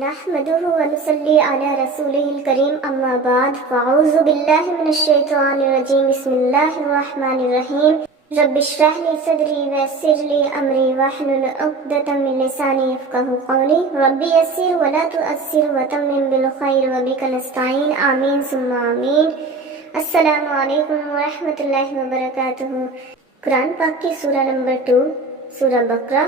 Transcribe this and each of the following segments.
نحمده ونصلي على رسوله الكريم اما بعد فاعوذ بالله من الشيطان الرجيم بسم الله الرحمن الرحيم رب اشرح لي صدري ويسر لي امري واحلل عقدة من لساني يفقهوا قولي رب يسر ولا تؤثر وتمم بالخير وبك نستعين آمين ثم آمين۔ السلام علیکم ورحمۃ اللہ وبرکاتہ۔ قرآن پاک کی سورہ نمبر 2 سورہ بقرہ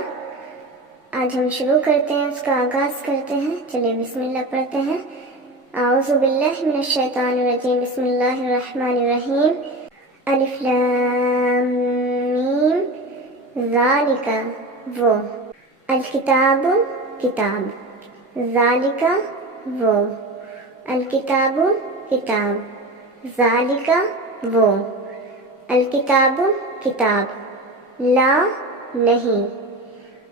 آج ہم شروع کرتے ہیں، اس کا آغاز کرتے ہیں۔ چلیے بسم اللہ پڑھتے ہیں۔ اعوذ باللہ من الشیطان الرجیم بسم اللہ الرحمن الرحیم۔ الف لام میم ذالک وہ، الکتاب کتاب، ذالک وہ، الکتاب کتاب، ذالک وہ، الکتاب کتاب، لا نہیں،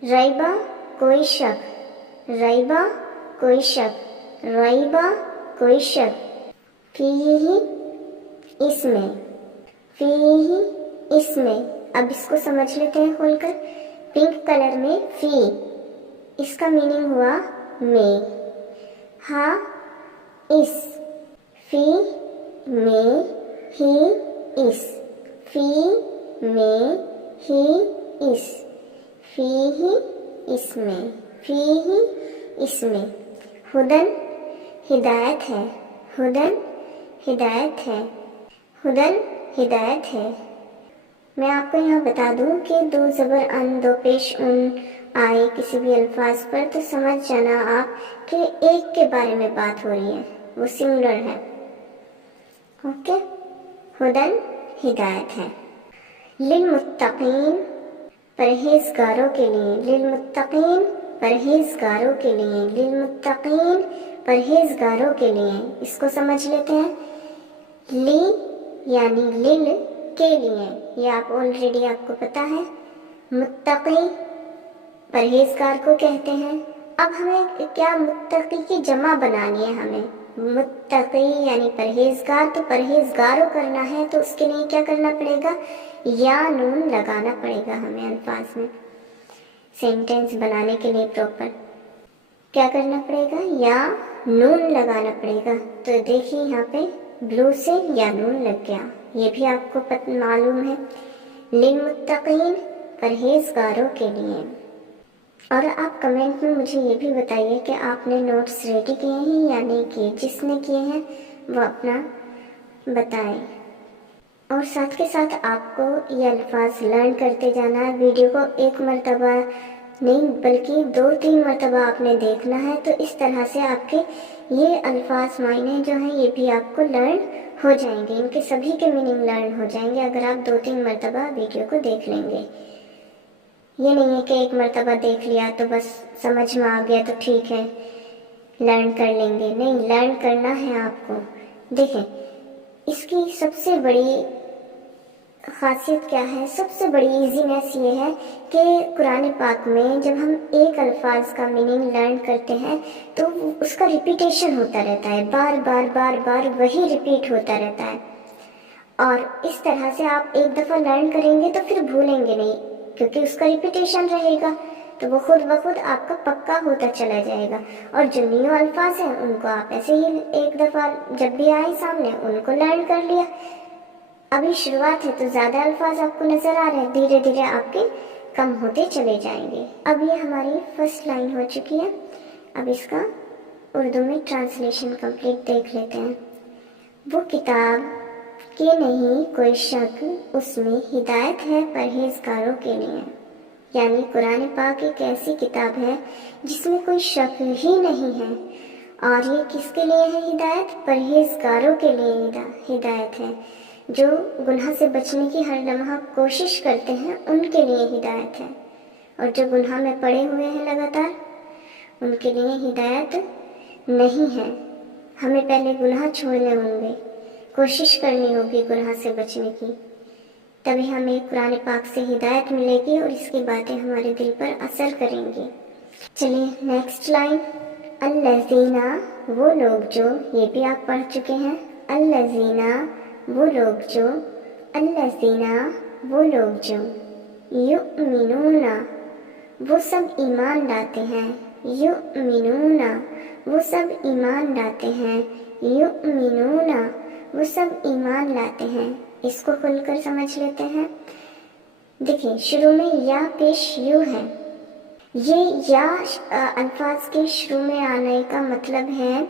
ریبہ کوئی شک، ریبہ کوئی شک، ریبہ کوئی شک، فیہ اس میں، فیہ اس میں۔ اب اس کو سمجھ لیتے ہیں کھول کر۔ پنک کلر میں فی، اس کا میننگ ہوا میں، ہاں اس، فی میں ہی اس، فی میں ہی اس، فیہ اس میں، فیہ اس میں۔ ہدن ہدایت ہے، ہدن ہدایت ہے، ہدن ہدایت ہے۔ میں آپ کو یہاں بتا دوں کہ دو زبر ان، دو پیش ان آئے کسی بھی الفاظ پر تو سمجھ جانا آپ کہ ایک کے بارے میں بات ہو رہی ہے، وہ سنگولر ہے۔ اوکے، ہدن ہدایت ہے۔ للمتقین پرہیزگاروں کے لیے، للمتقین پرہیزگاروں کے لیے، للمتقین پرہیزگاروں کے لیے۔ اس کو سمجھ لیتے ہیں۔ لی یعنی لل کے لیے، یہ آپ آلریڈی آپ کو پتا ہے۔ متقی پرہیزگار کو کہتے ہیں۔ اب ہمیں کیا متقی کی جمع بنانی ہے، ہمیں متقی یعنی پرہیزگار، تو پرہیزگاروں کرنا ہے تو اس کے لیے کیا کرنا پڑے گا، یا نون لگانا پڑے گا ہمیں الفاظ میں۔ سینٹینس بنانے کے لیے پراپر کیا کرنا پڑے گا، یا نون لگانا پڑے گا۔ تو دیکھیے یہاں پہ بلو سے یا نون لگ گیا، یہ بھی آپ کو معلوم ہے۔ للمتقین پرہیزگاروں کے لیے۔ اور آپ کمنٹ میں مجھے یہ بھی بتائیے کہ آپ نے نوٹس ریڈی کیے ہیں یا نہیں کیے، جس نے کیے ہیں وہ اپنا بتائے۔ اور ساتھ کے ساتھ آپ کو یہ الفاظ لرن کرتے جانا ہے۔ ویڈیو کو ایک مرتبہ نہیں بلکہ 2-3 مرتبہ آپ نے دیکھنا ہے، تو اس طرح سے آپ کے یہ الفاظ معنی جو ہیں یہ بھی آپ کو لرن ہو جائیں گے، ان کے سبھی کے میننگ لرن ہو جائیں گے اگر آپ 2-3 مرتبہ ویڈیو کو دیکھ لیں گے۔ یہ نہیں ہے کہ ایک مرتبہ دیکھ لیا تو بس سمجھ میں آ گیا تو ٹھیک ہے لرن کر لیں گے، نہیں، لرن کرنا ہے آپ کو۔ دیکھیں اس کی سب سے بڑی خاصیت کیا ہے، سب سے بڑی ایزینس یہ ہے کہ قرآن پاک میں جب ہم ایک الفاظ کا میننگ لرن کرتے ہیں تو اس کا ریپیٹیشن ہوتا رہتا ہے، بار بار بار بار وہی ریپیٹ ہوتا رہتا ہے۔ اور اس طرح سے آپ ایک دفعہ لرن کریں گے تو پھر بھولیں گے نہیں، کیونکہ اس کا ریپیٹیشن رہے گا تو وہ خود بخود آپ کا پکا ہوتا چلا جائے گا۔ اور جو نیو الفاظ ہیں ان کو آپ ایسے ہی ایک دفعہ جب بھی آئے سامنے ان کو لرن کر لیا۔ ابھی شروعات ہے تو زیادہ الفاظ آپ کو نظر آ رہے ہیں، دھیرے دھیرے آپ کے کم ہوتے چلے جائیں گے۔ اب یہ ہماری فرسٹ لائن ہو چکی ہے، اب اس کا اردو میں ٹرانسلیشن کمپلیٹ دیکھ لیتے ہیں۔ وہ کتاب کہ نہیں کوئی شک اس میں ہدایت ہے پرہیزگاروں کے لیے، یعنی قرآن پاک ایک ایسی کتاب ہے جس میں کوئی شک ہی نہیں ہے۔ اور یہ کس کے لیے ہے ہدایت، پرہیزگاروں کے لیے ہدایت ہے، جو گناہ سے بچنے کی ہر لمحہ کوشش کرتے ہیں ان کے لیے ہدایت ہے۔ اور جو گناہ میں پڑے ہوئے ہیں لگاتار ان کے لیے ہدایت نہیں ہے۔ ہمیں پہلے گناہ چھوڑنے ہوں گے، کوشش کرنی ہوگی گناہ سے بچنے کی، تبھی ہمیں قرآن پاک سے ہدایت ملے گی اور اس کی باتیں ہمارے دل پر اثر کریں گی۔ چلیے نیکسٹ لائن۔ الذین وہ لوگ جو، یہ بھی آپ پڑھ چکے ہیں، الذین وہ لوگ جو، الذین وہ لوگ جو، یؤمنون وہ سب ایمان لاتے ہیں، युमिनूना वो सब ईमान लाते हैं, युमिनूना वो सब ईमान लाते हैं। इसको खुलकर समझ लेते हैं। देखिए शुरू में या पेश यू है, ये या अल्फाज के शुरू में आने का मतलब है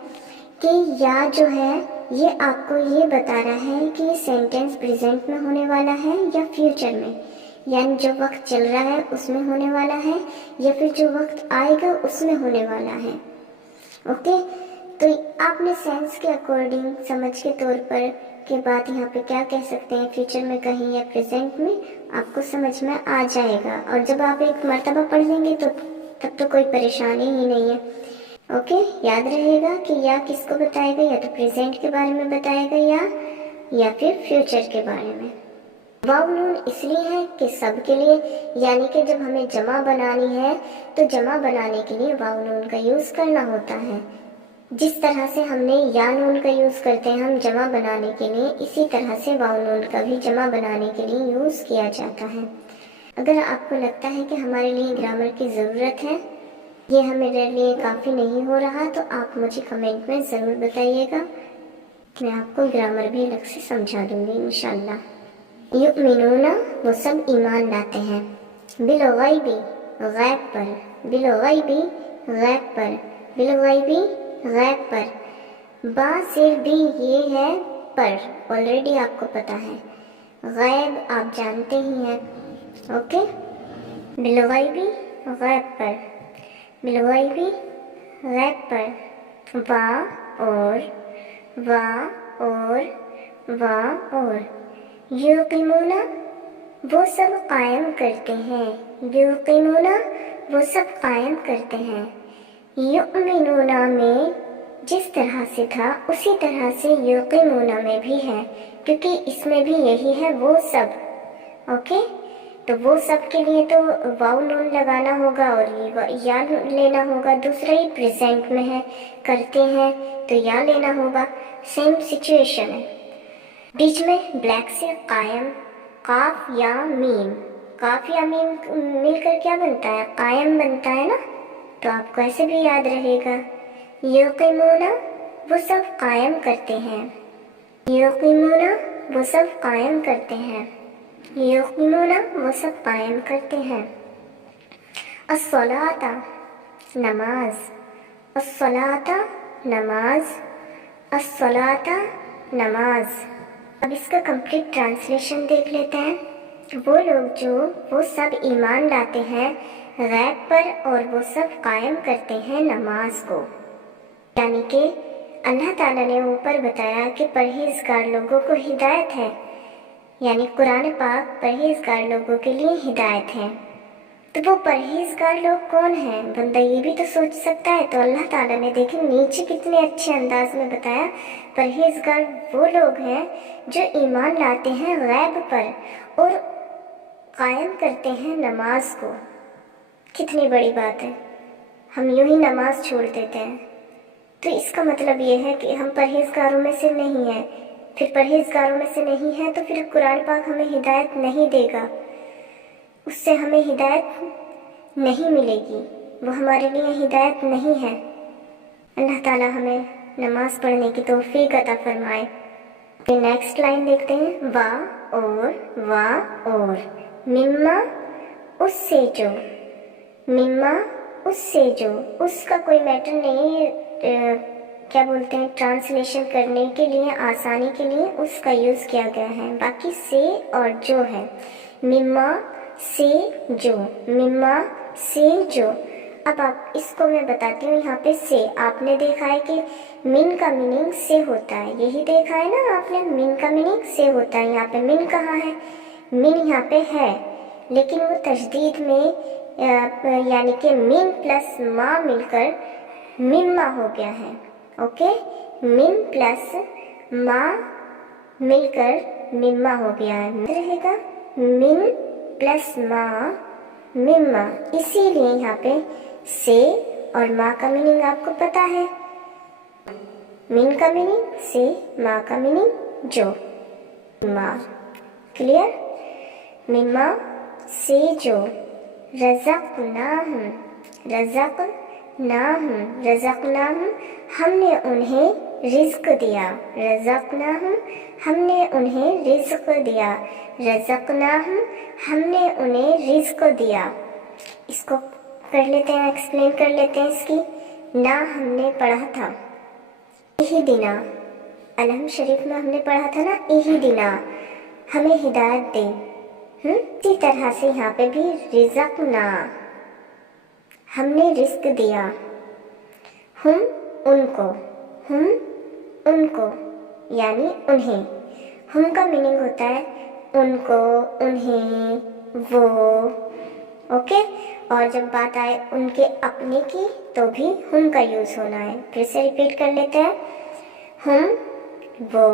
कि या जो है ये आपको ये बता रहा है कि ये सेंटेंस प्रेजेंट में होने वाला है या फ्यूचर में, यानी जो वक्त चल रहा है उसमें होने वाला है या फिर जो वक्त आएगा उसमें होने वाला है। ओके, तो आपने सेंस के अकॉर्डिंग समझ के तौर पर के बाद यहाँ पे क्या कह सकते हैं, फ्यूचर में कहीं या प्रेजेंट में, आपको समझ में आ जाएगा। और जब आप एक मर्तबा पढ़ लेंगे तो तब तो कोई परेशानी ही नहीं है। ओके, याद रहेगा कि या किसको बताएगा, या तो प्रेजेंट के बारे में बताएगा या फिर फ्यूचर के बारे में। वाव नून इसलिए है कि सब के लिए, यानी कि जब हमें जमा बनानी है तो जमा बनाने के लिए वाव नून का यूज़ करना होता है। जिस तरह से हमने या नून का यूज़ करते हैं हम जमा बनाने के लिए, इसी तरह से वाव नून का भी जमा बनाने के लिए यूज़ किया जाता है। अगर आपको लगता है कि हमारे लिए ग्रामर की ज़रूरत है, ये हमारे लिए काफ़ी नहीं हो रहा, तो आप मुझे कमेंट में ज़रूर बताइएगा, मैं आपको ग्रामर भी अलग से समझा दूँगी इंशाल्लाह। युमिनूना वो सब ईमान लाते हैं, बिलगैबी गैब पर, बिलगैबी गैब पर, बिलगैबी गैब पर। बा सिर भी ये है पर, ऑलरेडी आपको पता है, गैब आप जानते ही हैं। ओके, बिलगैबी गैब पर, बिलगैबी गैब पर। वा और वा और वा और, युकीमूना वो सब कायम करते हैं, युकीमूना वो सब कायम करते हैं। युमिनूना में जिस तरह से था उसी तरह से युकीमूना में भी है, क्योंकि इसमें भी यही है वो सब। ओके, तो वो सब के लिए तो वाव नून लगाना होगा और या लेना होगा, दूसरा ही प्रेजेंट में है, करते हैं तो या लेना होगा। सेम सिचुएशन है। बीच में ब्लैक से कायम, काफ या मीम, काफ या मीम मिलकर क्या बनता है, कायम बनता है ना, तो आपको ऐसे भी याद रहेगा। युकीमूना वो सब कायम करते हैं, युकीमूना वो सब कायम करते हैं, युकीमूना वो सब कायम करते हैं। अस्सलाता नमाज, अस्सलाता नमाज, अस्सलाता नमाज। अब इसका कंप्लीट ट्रांसलेशन देख लेते हैं। वो लोग जो वो सब ईमान लाते हैं गैब पर और वो सब कायम करते हैं नमाज को, यानी कि अल्लाह ताला ने ऊपर बताया कि परहेजगार लोगों को हिदायत है, यानी कुरान पाक परहेजगार लोगों के लिए हिदायत है। तो वो परहेजगार लोग कौन हैं, बंदा ये भी तो सोच सकता है। तो अल्लाह ताला ने देखें नीचे कितने अच्छे अंदाज में बताया, परहेजगार वो लोग हैं जो ईमान लाते हैं गैब पर और कायम करते हैं नमाज को। कितनी बड़ी बात है, हम यूं ही नमाज छोड़ देते हैं, तो इसका मतलब ये है कि हम परहेजगारों में से नहीं हैं। फिर परहेजगारों में से नहीं है तो फिर कुरान पाक हमें हिदायत नहीं देगा, उससे हमें हिदायत नहीं मिलेगी, वो हमारे लिए हिदायत नहीं है। अल्लाह ताला हमें नमाज पढ़ने की तौफीक अता फरमाए। फिर नेक्स्ट लाइन देखते हैं, वा और मिम्मा उससे जो, मिम्मा उससे जो, उसका कोई मैटर नहीं है, क्या बोलते हैं, ट्रांसलेशन करने के लिए आसानी के लिए उसका यूज़ किया गया है। बाकी से और जो है, मिम्मा से जो, मिम्मा से जो। अब आप इसको मैं बताती हूँ, यहाँ पे से आपने देखा है कि मिन का मीनिंग से होता है, यही देखा है ना आपने, मिन का मीनिंग से होता है। यहाँ पे मिन कहाँ है, मिन यहाँ पे है, लेकिन वो तशदीद में यानी कि मिन प्लस मा मिलकर मिम्मा हो गया है। ओके, मिन प्लस मा मिलकर मिम्मा हो गया है, रहेगा मिन प्लस मा मिम्मा। इसीलिए यहाँ पे से और मा का मीनिंग आपको पता है, मिन का मीनिंग से, मा का मीनिंग जो, मा। क्लियर, मिम्मा से जो, रज़क़नाहुम, रज़क़ नाहुम, रज़क़नाहुम, हमने उन्हें रिज़्क दिया, रज़क़नाहुम, हमने उन्हें रिज़्क दिया, रज़क़नाहुम, हमने उन्हें रिज़्क दिया। इसको कर लेते हैं, एक्सप्लेन कर लेते हैं इसकी। ना हमने पढ़ा था, यही दिना, अलहम शरीफ में हमने पढ़ा था ना, यही दिना, हमें हिदायत दे। इसी तरह से यहाँ पे भी रिज़क़ना, हमने रिस्क दिया। हम उनको यानी उन्हें। हम का मीनिंग होता है उनको, उन्हें, वो, ओके। और जब बात आए उनके अपने की तो भी हम का यूज होना है। फिर से रिपीट कर लेते हैं, हम, वो,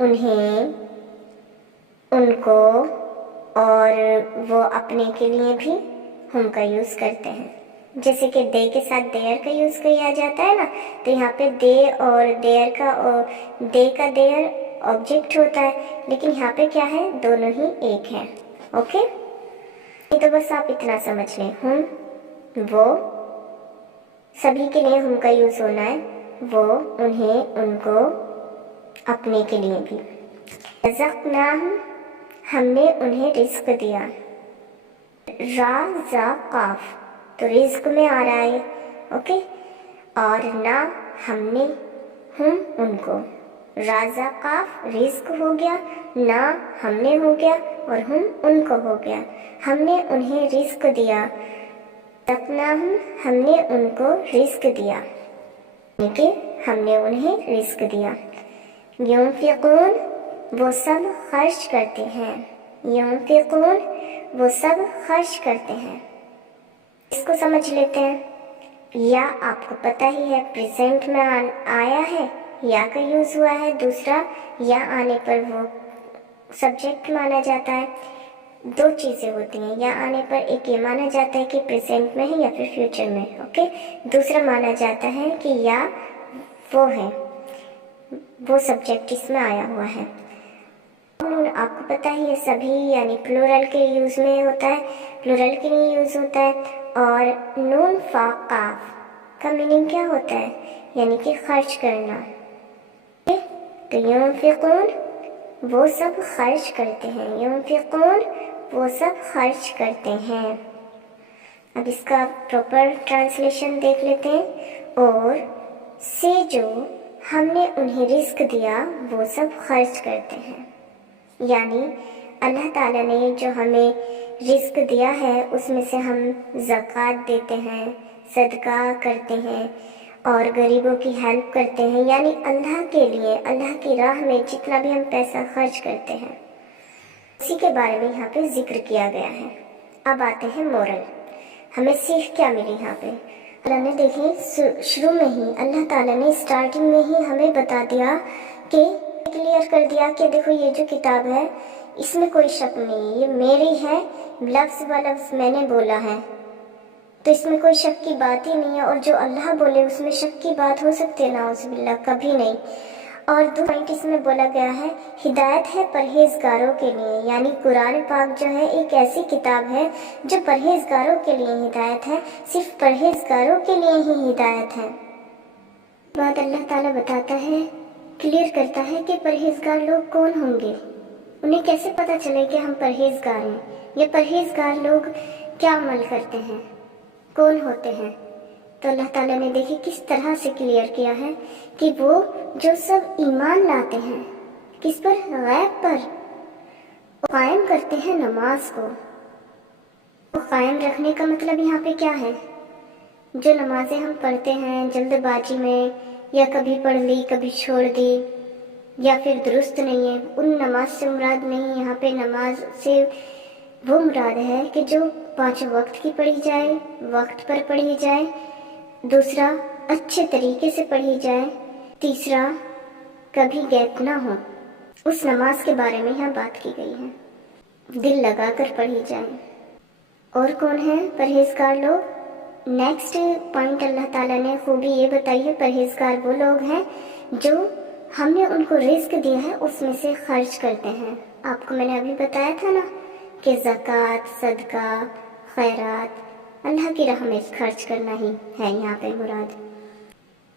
उन्हें, उनको और वो अपने के लिए भी हम का यूज करते हैं। जैसे कि दे के साथ देयर का यूज किया जाता है ना, तो यहाँ पे दे और देयर का, और दे का देयर ऑब्जेक्ट होता है, लेकिन यहाँ पे क्या है, दोनों ही एक है। ओके, ये तो बस आप इतना समझ लें, हम, वो, सभी के लिए हम का यूज होना है, वो, उन्हें, उनको, अपने के लिए भी। रज़क़नाहुम, हमने उन्हें रिस्क दिया। रा जा काफ तो रिस्क में आ रहा है, ओके। और ना हमने, हम उनको, राजा काफ रिस्क हो गया, ना हमने हो गया और हम उनको हो गया। हमने उन्हें रिस्क दिया, रज़क़नाहुम, हमने उनको रिस्क दिया, यानी हमने उन्हें रिस्क दिया। युनफ़िक़ून, वो सब खर्च करते हैं, युनफ़िक़ून, वो सब खर्च करते हैं। इसको समझ लेते हैं। या आपको पता ही है प्रेजेंट में आया है, या का यूज हुआ है। दूसरा, या आने पर वो सब्जेक्ट माना जाता है। दो चीजें होती हैं, या आने पर एक ये माना जाता है कि प्रेजेंट में है या फिर फ्यूचर में, ओके। दूसरा माना जाता है कि या वो है, वो सब्जेक्ट इसमें आया हुआ है। नून आपको पता ही है सभी यानी प्लूरल के यूज में होता है, प्लूरल के लिए यूज होता है। और नून फा काफ का मीनिंग क्या होता है, यानी कि खर्च करना। तो युनफ़िक़ून, वो सब खर्च करते हैं, युनफ़िक़ून, वो सब खर्च करते हैं। अब इसका प्रॉपर ट्रांसलेशन देख लेते हैं। और से जो हमने उन्हें रिस्क दिया वो सब खर्च करते हैं, यानी अल्लाह ताला ने जो हमें रिस्क दिया है उसमें से हम ज़कात देते हैं, सदका करते हैं और गरीबों की हेल्प करते हैं, यानी अल्लाह के लिए, अल्लाह की राह में जितना भी हम पैसा खर्च करते हैं उसी के बारे में यहाँ पे जिक्र किया गया है। अब आते हैं मोरल, हमें सीख क्या मिली यहाँ पे। अल्लाह ने देखिए शुरू में ही अल्लाह ताला ने स्टार्टिंग में ही हमें बता दिया कि क्लियर कर दिया कि देखो ये जो किताब है इसमें कोई शक नहीं, ये मेरी है, लफ्ज़ ब लफ्ज़ मैंने बोला है, तो इसमें कोई शक की बात ही नहीं है। और जो अल्लाह बोले उसमें शक की बात हो सकती है? नाउज़ुबिल्लाह, कभी नहीं। और दो पॉइंट इसमें बोला गया है, हिदायत है परहेजगारों के लिए, यानी कुरान पाक जो है एक ऐसी किताब है जो परहेजगारों के लिए हिदायत है, सिर्फ परहेजगारों के लिए ही हिदायत है। बात अल्लाह ताला बताता है, क्लियर करता है कि परहेजगार लोग कौन होंगे, उन्हें कैसे पता चले कि हम परहेजगार हैं, ये परहेजगार लोग क्या अमल करते हैं, कौन होते हैं। तो अल्लाह ताला ने देखिए किस तरह से क्लियर किया है कि वो जो सब ईमान लाते हैं, किस पर, गैब पर, कायम करते हैं नमाज को। वो कायम रखने का मतलब यहाँ पे क्या है, जो नमाजें हम पढ़ते हैं जल्दबाजी में, या कभी पढ़ ली कभी छोड़ दी, या फिर दुरुस्त नहीं है, उन नमाज से मुराद नहीं। यहाँ पे नमाज से वो मुराद है कि जो 5 वक्त की पढ़ी जाए, वक्त पर पढ़ी जाए, दूसरा अच्छे तरीके से पढ़ी जाए, तीसरा कभी गैप ना हो, उस नमाज के बारे में यहाँ बात की गई है, दिल लगाकर पढ़ी जाए। और कौन है परहेजगार लोग? नेक्स्ट पॉइंट अल्लाह ताला ने खूबी ये बताई है, परहेजगार वो लोग हैं जो हमने उनको रिस्क दिया है उसमें से खर्च करते हैं। आपको मैंने अभी बताया था ना कि ज़कात, सदका, खैरात, اللہ کی راہ میں خرچ کرنا ہی ہے یہاں پہ مراد.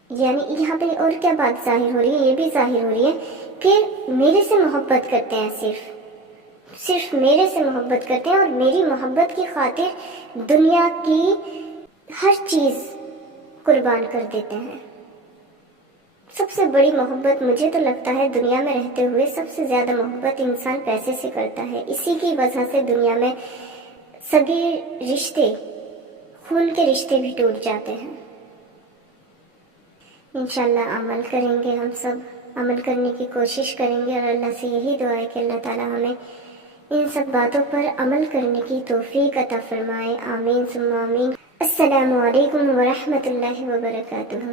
یعنی یہاں پہ اور کیا بات ظاہر ہو رہی ہے؟ یہ بھی ظاہر ہو رہی ہے کہ میرے سے محبت کرتے ہیں، صرف میرے سے محبت کرتے ہیں، اور میری محبت کی خاطر دنیا کی ہر چیز قربان کر دیتے ہیں. سب سے بڑی محبت مجھے تو لگتا ہے دنیا میں رہتے ہوئے سب سے زیادہ محبت انسان پیسے سے کرتا ہے. اسی کی وجہ سے دنیا میں سگے رشتے، خون کے رشتے بھی ٹوٹ جاتے ہیں. انشاءاللہ عمل کریں گے، ہم سب عمل کرنے کی کوشش کریں گے، اور اللہ سے یہی دعا ہے کہ اللہ تعالی ہمیں ان سب باتوں پر عمل کرنے کی توفیق عطا فرمائے. آمین ثم آمین. السلام علیکم ورحمۃ اللہ وبرکاتہ.